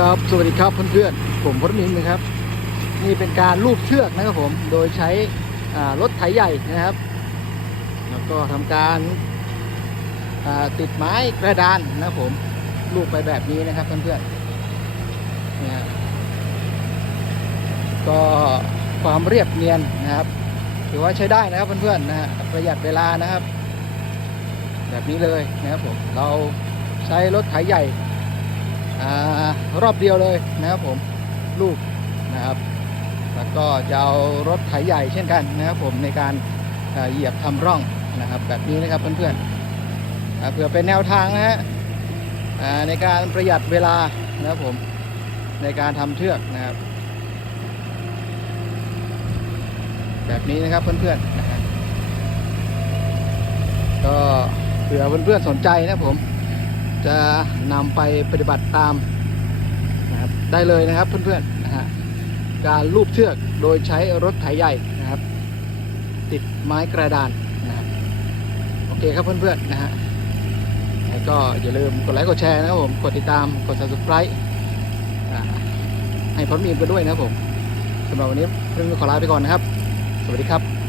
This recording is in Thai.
ครับสวัสดีครับเพื่อนๆผมพลมิงนะครับ นี่เป็นการลูบเชือกนะครับผมโดยใช้รถไถใหญ่นะครับ แล้วก็ทำการติดไม้กระดานนะครับผมลูบไปแบบนี้นะครับเพื่อนๆเนี่ยก็ความเรียบเนียนนะครับถือว่าใช้ได้นะครับเพื่อนๆนะประหยัดเวลานะครับ แบบนี้เลยนะครับผมเราใช้รถไถใหญ่ รอบเดียวเลยนะครับผมลูกนะครับ แล้วก็จะเอารถไถใหญ่เช่นกันนะครับผมในการเหยียบทำร่องนะครับ แบบนี้นะครับเพื่อนๆเผื่อเป็นแนวทางนะฮะในการประหยัดเวลานะครับผมในการทำเชือกนะครับ แบบนี้นะครับเพื่อนๆนะก็เผื่อเพื่อนๆสนใจนะครับผม จะนำไปปฏิบัติตามนะครับได้เลยนะครับเพื่อนๆนะฮะการลูบเชือกโดยใช้รถไถใหญ่นะครับ ติดไม้กระดานนะครับโอเคครับเพื่อนๆนะฮะก็อย่าลืมกดไลค์กดแชร์นะครับผมกดติดตามกด subscribe ให้พร้อมมีมกันด้วยนะครับผมสำหรับวันนี้เรื่องขอลาไปก่อนนะครับ สวัสดีครับ